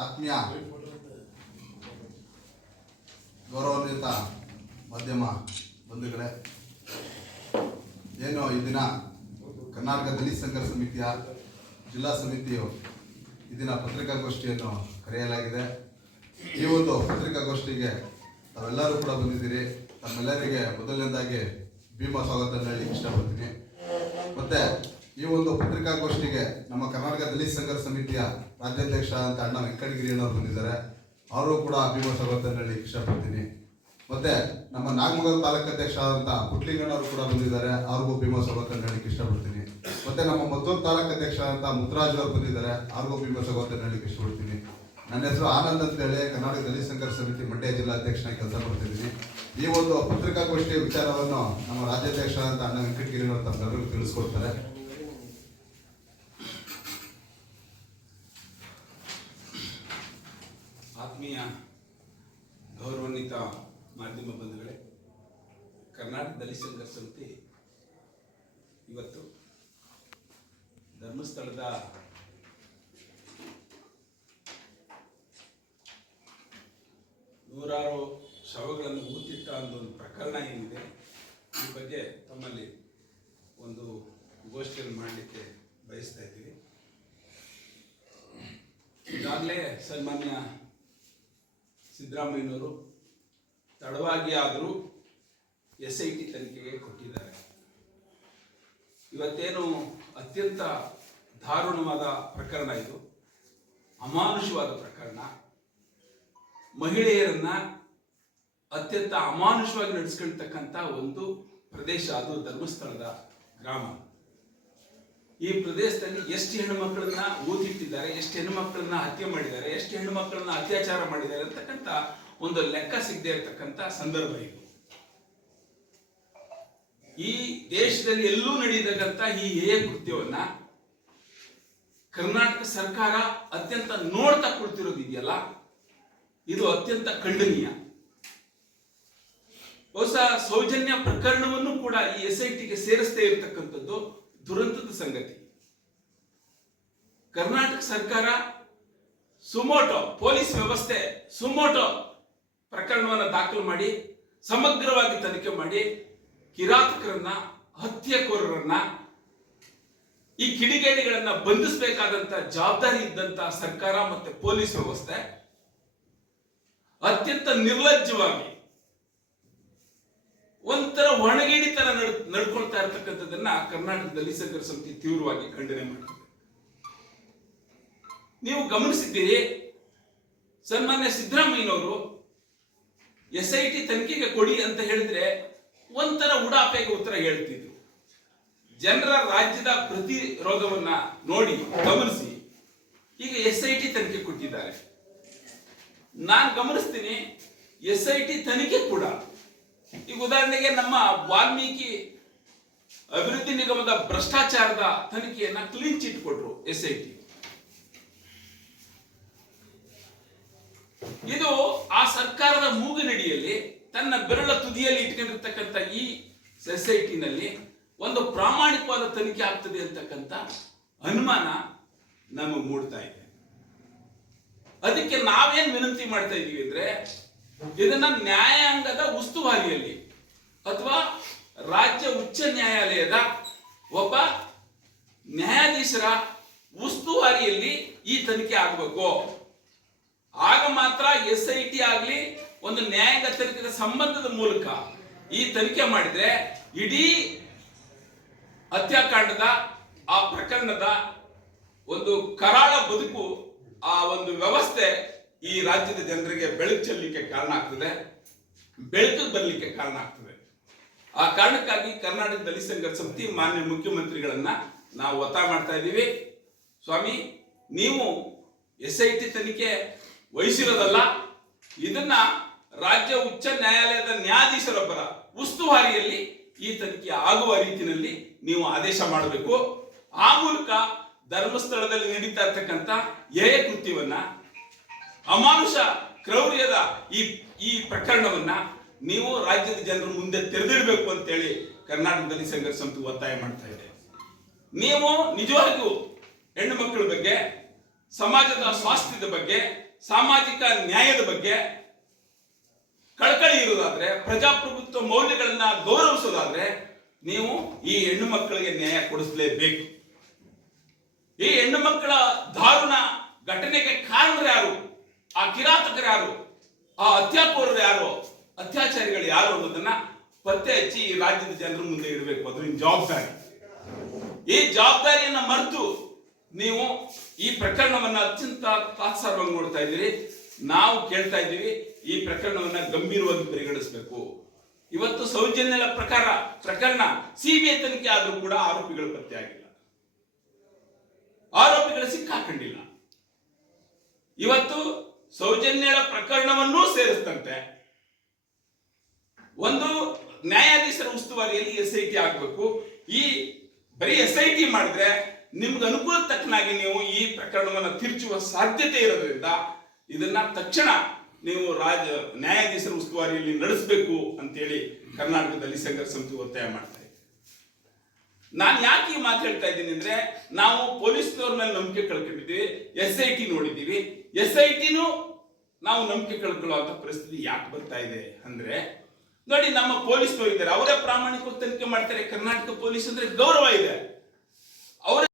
ಆತ್ಮೀಯ ಗೌರವಾನ್ವಿತ ಮಾಧ್ಯಮ ಬಂಧುಗಳೇ, ಏನು ಈ ದಿನ ಕರ್ನಾಟಕ ದಲಿತ ಸಂಘರ್ಷ ಸಮಿತಿಯ ಜಿಲ್ಲಾ ಸಮಿತಿಯು ಈ ದಿನ ಪತ್ರಿಕಾಗೋಷ್ಠಿಯನ್ನು ಕರೆಯಲಾಗಿದೆ. ಈ ಒಂದು ಪತ್ರಿಕಾಗೋಷ್ಠಿಗೆ ತಾವೆಲ್ಲರೂ ಕೂಡ ಬಂದಿದ್ದೀರಿ. ತಮ್ಮೆಲ್ಲರಿಗೆ ಮೊದಲನೇದಾಗಿ ಭೀಮಾ ಸ್ವಾಗತ ಹೇಳಿ ಇಷ್ಟಪಡ್ತೀನಿ. ಮತ್ತೆ ಈ ಒಂದು ಪತ್ರಿಕಾಗೋಷ್ಠಿಗೆ ನಮ್ಮ ಕರ್ನಾಟಕ ದಲಿತ ಸಂಘರ್ಷ ಸಮಿತಿಯ ರಾಜ್ಯಾಧ್ಯಕ್ಷ ಅಂತ ಅಣ್ಣ ವೆಂಕಟಗಿರಿಯಣ್ಣವ್ರು ಬಂದಿದ್ದಾರೆ. ಅವರು ಕೂಡ ಅಭಿಮಾನ ಹೇಳಿ ಇಷ್ಟಪಡ್ತೀನಿ ಮತ್ತೆ ನಮ್ಮ ನಾಗಮಂಗಲ ತಾಲೂಕು ಅಧ್ಯಕ್ಷ ಆದಂತ ಪುಟ್ಲಿಂಗಣ್ಣವರು ಕೂಡ ಬಂದಿದ್ದಾರೆ. ಅವ್ರಿಗೂ ಭೀಮ ಸ್ವಾಗತ ಹೇಳಲಿಕ್ಕೆ ಇಷ್ಟಪಡ್ತೀನಿ ಮತ್ತೆ ನಮ್ಮ ಮದ್ದೂರು ತಾಲೂಕು ಅಧ್ಯಕ್ಷ ಅಂತ ಮುತ್ತರಾಜ್ ಅವರು ಬಂದಿದ್ದಾರೆ. ಅವ್ರಿಗೂ ಭೀಮಾ ಸ್ವಾಗತ ಹೇಳಲಿಕ್ಕೆ ಇಷ್ಟಪಡ್ತೀನಿ ನನ್ನ ಹೆಸರು ಆನಂದ್ ಅಂತ ಹೇಳಿ ಕರ್ನಾಟಕ ದಲಿತ ಸಂಘರ್ಷ ಸಮಿತಿ ಮಂಡ್ಯ ಜಿಲ್ಲಾ ಅಧ್ಯಕ್ಷನಾಗಿ ಕೆಲಸ ಮಾಡ್ತಿದ್ದೀನಿ. ಈ ಒಂದು ಪತ್ರಿಕಾಗೋಷ್ಠಿಯ ವಿಚಾರವನ್ನು ನಮ್ಮ ರಾಜ್ಯಾಧ್ಯಕ್ಷ ಅಂತ ಅಣ್ಣ ವೆಂಕಟಗಿರಿ ಅವರು ತಮ್ಮೆಲ್ಲರಿಗೂ ತಿಳಿಸ್ಕೊಡ್ತಾರೆ. ಆತ್ಮೀಯ ಗೌರವಾನ್ವಿತ ಮಾಧ್ಯಮ ಬಂಧುಗಳೇ ಕರ್ನಾಟಕ ದಲಿತ ಸಂಘ ಸಮಿತಿ ಇವತ್ತು ಧರ್ಮಸ್ಥಳದ ನೂರಾರು ಶವಗಳನ್ನು ಮೂತಿಟ್ಟ ಒಂದು ಪ್ರಕರಣ ಏನಿದೆ, ಈ ಬಗ್ಗೆ ತಮ್ಮಲ್ಲಿ ಒಂದು ಗೋಷ್ಠಿಯನ್ನು ಮಾಡಲಿಕ್ಕೆ ಬಯಸ್ತಾ ಇದ್ದೀವಿ. ಈಗಾಗಲೇ ಸನ್ಮಾನ್ಯ ಸಿದ್ದರಾಮಯ್ಯನವರು ತಡವಾಗಿ ಆದರೂ ಎಸ್ ಐ ಟಿ ತನಿಖೆಗೆ ಕೊಟ್ಟಿದ್ದಾರೆ. ಇವತ್ತೇನು ಅತ್ಯಂತ ದಾರುಣವಾದ ಪ್ರಕರಣ ಇದು. ಅಮಾನುಷವಾದ ಪ್ರಕರಣ. ಮಹಿಳೆಯರನ್ನ ಅತ್ಯಂತ ಅಮಾನುಷವಾಗಿ ನಡೆಸ್ಕೊಳ್ತಕ್ಕಂಥ ಒಂದು ಪ್ರದೇಶ, ಅದು ಧರ್ಮಸ್ಥಳದ ಗ್ರಾಮ. ಈ ಪ್ರದೇಶದಲ್ಲಿ ಎಷ್ಟು ಹೆಣ್ಣು ಮಕ್ಕಳನ್ನ ಊದಿಟ್ಟಿದ್ದಾರೆ, ಎಷ್ಟು ಹೆಣ್ಣು ಮಕ್ಕಳನ್ನ ಹತ್ಯೆ ಮಾಡಿದ್ದಾರೆ, ಎಷ್ಟು ಹೆಣ್ಣು ಮಕ್ಕಳನ್ನ ಅತ್ಯಾಚಾರ ಮಾಡಿದ್ದಾರೆ ಅಂತಕ್ಕಂಥ ಒಂದು ಲೆಕ್ಕ ಸಿಗದೆ ಇರತಕ್ಕಂಥ ಸಂದರ್ಭ ಇದು. ಈ ದೇಶದಲ್ಲಿ ಎಲ್ಲೂ ನಡೆಯತಕ್ಕಂಥ ಈ ಹೇಯ ಕೃತ್ಯವನ್ನ ಕರ್ನಾಟಕ ಸರ್ಕಾರ ಅತ್ಯಂತ ನೋಡ್ತಾ ಕೊಡ್ತಿರೋದಿದೆಯಲ್ಲ ಇದು ಅತ್ಯಂತ ಖಂಡನೀಯ. ಹೊಸ ಸೌಜನ್ಯ ಪ್ರಕರಣವನ್ನು ಕೂಡ ಈ ಎಸ್ ಐ ಟಿಗೆ ಸೇರಿಸದೇ ಇರತಕ್ಕಂಥದ್ದು. ದುರಂತದ ಸಂಗತಿ. ಕರ್ನಾಟಕ ಸರ್ಕಾರ ಸುಮೋಟೋ ಪೊಲೀಸ್ ವ್ಯವಸ್ಥೆ ಸುಮೋಟೋ ಪ್ರಕರಣವನ್ನು ದಾಖಲು ಮಾಡಿ, ಸಮಗ್ರವಾಗಿ ತನಿಖೆ ಮಾಡಿ, ಕಿರಾತಕರನ್ನ, ಹತ್ಯೆಕೋರರನ್ನ, ಈ ಕಿಡಿಗೇಡಿಗಳನ್ನ ಬಂಧಿಸಬೇಕಾದಂತ ಜವಾಬ್ದಾರಿ ಇದ್ದಂತ ಸರ್ಕಾರ ಮತ್ತೆ ಪೊಲೀಸ್ ವ್ಯವಸ್ಥೆ ಅತ್ಯಂತ ನಿರ್ಲಜ್ಜವಾಗಿ ಒಂಥರ ಒಣಗೇಡಿತನ ನಡ್ ನಡ್ಕೊಳ್ತಾ ಇರತಕ್ಕಂಥದ್ದನ್ನ ಕರ್ನಾಟಕದಲ್ಲಿ ಸಕರ ಸಮಿತಿ ತೀವ್ರವಾಗಿ ಖಂಡನೆ ಮಾಡ್ತದೆ. ನೀವು ಗಮನಿಸಿದ್ದೀರಿ, ಸನ್ಮಾನ್ಯ ಸಿದ್ದರಾಮಯ್ಯನವರು ಎಸ್ ಐ ಟಿ ತನಿಖೆಗೆ ಕೊಡಿ ಅಂತ ಹೇಳಿದ್ರೆ ಒಂಥರ ಉಡಾಪೆಗೆ ಉತ್ತರ ಹೇಳ್ತಿದ್ರು. ಜನರ ರಾಜ್ಯದ ಪ್ರತಿರೋಧವನ್ನ ನೋಡಿ, ಗಮನಿಸಿ. ಈಗ ಎಸ್ ಐ ಟಿ ತನಿಖೆ ಕೊಟ್ಟಿದ್ದಾರೆ. ನಾನು ಗಮನಿಸ್ತೀನಿ ಎಸ್ ಐ ಟಿ ತನಿಖೆ ಕೂಡ ಈಗ ಉದಾಹರಣೆಗೆ ನಮ್ಮ ವಾಲ್ಮೀಕಿ ಅಭಿವೃದ್ಧಿ ನಿಗಮದ ಭ್ರಷ್ಟಾಚಾರದ ತನಿಖೆಯನ್ನ ಕ್ಲೀನ್ ಚಿಟ್ ಕೊಟ್ರು ಎಸ್ ಐ ಇದು ಆ ಸರ್ಕಾರದ ಮೂಗಿನಡಿಯಲ್ಲಿ ತನ್ನ ಬೆರಳ ತುದಿಯಲ್ಲಿ ಇಟ್ಕೊಂಡಿರ್ತಕ್ಕಂಥ ಈ ಸೊಸೈಟಿನಲ್ಲಿ ಒಂದು ಪ್ರಾಮಾಣಿಕವಾದ ತನಿಖೆ ಆಗ್ತದೆ ಅಂತಕ್ಕಂಥ ಅನುಮಾನ ನಮಗೆ ಮೂಡ್ತಾ ಇದೆ. ಅದಕ್ಕೆ ನಾವೇನ್ ವಿನಂತಿ ಮಾಡ್ತಾ ಇದೀವಿ ಅಂದ್ರೆ ಇದನ್ನ ನ್ಯಾಯಾಂಗದ ಉಸ್ತುವಾರಿಯಲ್ಲಿ ಅಥವಾ ರಾಜ್ಯ ಉಚ್ಚ ನ್ಯಾಯಾಲಯದ ಒಬ್ಬ ನ್ಯಾಯಾಧೀಶರ ಉಸ್ತುವಾರಿಯಲ್ಲಿ ಈ ತನಿಖೆ ಆಗಬೇಕು. ಆಗ ಮಾತ್ರ ಎಸ್ ಐ ಟಿ ಆಗಲಿ, ಒಂದು ನ್ಯಾಯಾಂಗ ತನಿಖೆಯ ಸಂಬಂಧದ ಮೂಲಕ ಈ ತನಿಖೆ ಮಾಡಿದ್ರೆ ಇಡೀ ಹತ್ಯಾಕಾಂಡದ ಆ ಪ್ರಕರಣದ ಒಂದು ಕರಾಳ ಬದುಕು, ಆ ಒಂದು ವ್ಯವಸ್ಥೆ ಈ ರಾಜ್ಯದ ಜನರಿಗೆ ಬೆಳಕು ಚೆಲ್ಲಲಿಕ್ಕೆ ಕಾರಣ ಆಗ್ತದೆ. ಬೆಳಕು ಬರಲಿಕ್ಕೆ ಕಾರಣ ಆಗ್ತದೆ. ಆ ಕಾರಣಕ್ಕಾಗಿ ಕರ್ನಾಟಕ ದಲಿತ ಸಂಘರ್ಷ ಸಮಿತಿ ಮಾನ್ಯ ಮುಖ್ಯಮಂತ್ರಿಗಳನ್ನ ನಾವು ಒತ್ತಾಯ ಮಾಡ್ತಾ ಇದ್ದೀವಿ. ಸ್ವಾಮಿ, ನೀವು ಎಸ್ ಐ ಟಿ ತನಿಖೆ ವಹಿಸಿರೋದಲ್ಲ, ಇದನ್ನ ರಾಜ್ಯ ಉಚ್ಚ ನ್ಯಾಯಾಲಯದ ನ್ಯಾಯಾಧೀಶರೊಬ್ಬರ ಉಸ್ತುವಾರಿಯಲ್ಲಿ ಈ ತನಿಖೆ ಆಗುವ ರೀತಿಯಲ್ಲಿ ನೀವು ಆದೇಶ ಮಾಡಬೇಕು. ಆ ಮೂಲಕ ಧರ್ಮಸ್ಥಳದಲ್ಲಿ ನಡೀತಾ ಇರ್ತಕ್ಕಂಥ ಏಯ ಕೃತ್ಯವನ್ನ ಅಮಾನುಷ ಕ್ರೌರ್ಯದ ಈ ಈ ಪ್ರಕರಣವನ್ನ ನೀವು ರಾಜ್ಯದ ಜನರ ಮುಂದೆ ತೆರೆದಿಡಬೇಕು ಅಂತೇಳಿ ದಲಿತ ಸಂಘರ್ಷ ಸಮಿತಿ ಒತ್ತಾಯ ಮಾಡ್ತಾ ಇದೆ. ನೀವು ನಿಜವಾಗಿಯೂ ಹೆಣ್ಣು ಮಕ್ಕಳ ಬಗ್ಗೆ, ಸಮಾಜದ ಸ್ವಾಸ್ಥ್ಯದ ಬಗ್ಗೆ, ಸಾಮಾಜಿಕ ನ್ಯಾಯದ ಬಗ್ಗೆ ಕಳಕಳಿ ಇರೋದಾದ್ರೆ, ಪ್ರಜಾಪ್ರಭುತ್ವ ಮೌಲ್ಯಗಳನ್ನ ಗೌರವಿಸೋದಾದ್ರೆ ನೀವು ಈ ಹೆಣ್ಣು ಮಕ್ಕಳಿಗೆ ನ್ಯಾಯ ಕೊಡಿಸಲೇಬೇಕು. ಈ ಹೆಣ್ಣು ಮಕ್ಕಳ ದಾರುಣ ಘಟನೆಗೆ ಕಾರಣರು ಯಾರು ಆ ಕಿರಾತಕರು ಯಾರು? ಆ ಹತ್ಯಾಕೋರರು ಯಾರು? ಅತ್ಯಾಚಾರಿಗಳು ಯಾರು ಅನ್ನೋದನ್ನ ಪತ್ತೆ ಹಚ್ಚಿ ಈ ರಾಜ್ಯದ ಜನರ ಮುಂದೆ ಇಡಬೇಕು. ಅದು ನಿಮ್ಮ ಜವಾಬ್ದಾರಿ. ಈ ಜವಾಬ್ದಾರಿಯನ್ನ ಮರೆತು ನೀವು ಈ ಪ್ರಕರಣವನ್ನ ಅತ್ಯಂತ ತಾತ್ಸಾರವಾಗಿ ನೋಡ್ತಾ ಇದ್ದೀರಿ. ನಾವು ಕೇಳ್ತಾ ಇದ್ದೀವಿ, ಈ ಪ್ರಕರಣವನ್ನ ಗಂಭೀರವಾಗಿ ಪರಿಗಣಿಸಬೇಕು. ಇವತ್ತು ಸೌಜನ್ಯದ ಪ್ರಕಾರ, ಪ್ರಕರಣ ಸಿಬಿಐ ತನಿಖೆ ಆದರೂ ಕೂಡ ಆರೋಪಿಗಳು ಪತ್ತೆ ಆಗಿಲ್ಲ. ಆರೋಪಿಗಳು ಸಿಕ್ಕಾಕೊಂಡಿಲ್ಲ. ಇವತ್ತು ಸೌಜನ್ಯಳ ಪ್ರಕರಣವನ್ನೂ ಸೇರಿಸ್ತಂತೆ ಒಂದು ನ್ಯಾಯಾಧೀಶರ ಉಸ್ತುವಾರಿಯಲ್ಲಿ ಎಸ್ ಐ ಟಿ ಆಗಬೇಕು. ಈ ಬರೀ ಎಸ್ ಐ ಟಿ ಮಾಡಿದ್ರೆ ನಿಮ್ಗೆ ಅನುಕೂಲ ತಕ್ಕನಾಗಿ ನೀವು ಈ ಪ್ರಕರಣವನ್ನು ತಿರುಚುವ ಸಾಧ್ಯತೆ ಇರೋದ್ರಿಂದ ಇದನ್ನ ತಕ್ಷಣ ನೀವು ರಾಜ ನ್ಯಾಯಾಧೀಶರ ಉಸ್ತುವಾರಿಯಲ್ಲಿ ನಡೆಸಬೇಕು ಅಂತೇಳಿ ಕರ್ನಾಟಕದಲ್ಲಿ ಸಂಘರ್ಷ ಸಮಿತಿ ಒತ್ತಾಯ ಮಾಡ್ತಾ ಇದೆ. ನಾನು ಯಾಕೆ ಈ ಮಾತು ಹೇಳ್ತಾ ಇದ್ದೀನಿ ಅಂದ್ರೆ ನಾವು ಪೊಲೀಸ್ನವ್ರ ಮೇಲೆ ನಂಬಿಕೆ ಕಳ್ಕೊಂಡಿದ್ದೀವಿ ಎಸ್ ಐ ಟಿ ನೋಡಿದ್ದೀವಿ. ಎಸ್ ಐ ಟಿನೂ ನಾವು ನಂಬಿಕೆ ಕಳ್ಕೊಳ್ಳುವಂತ ಪರಿಸ್ಥಿತಿ ಯಾಕೆ ಬರ್ತಾ ಇದೆ ಅಂದ್ರೆ, ನೋಡಿ ನಮ್ಮ ಪೊಲೀಸ್ನವರು ಇದ್ದಾರೆ ಅವರೇ ಪ್ರಾಮಾಣಿಕ ತನಿಖೆ ಮಾಡ್ತಾರೆ. ಕರ್ನಾಟಕ ಪೊಲೀಸ್ ಅಂದ್ರೆ ಗೌರವ ಇದೆ. ಅವರೇ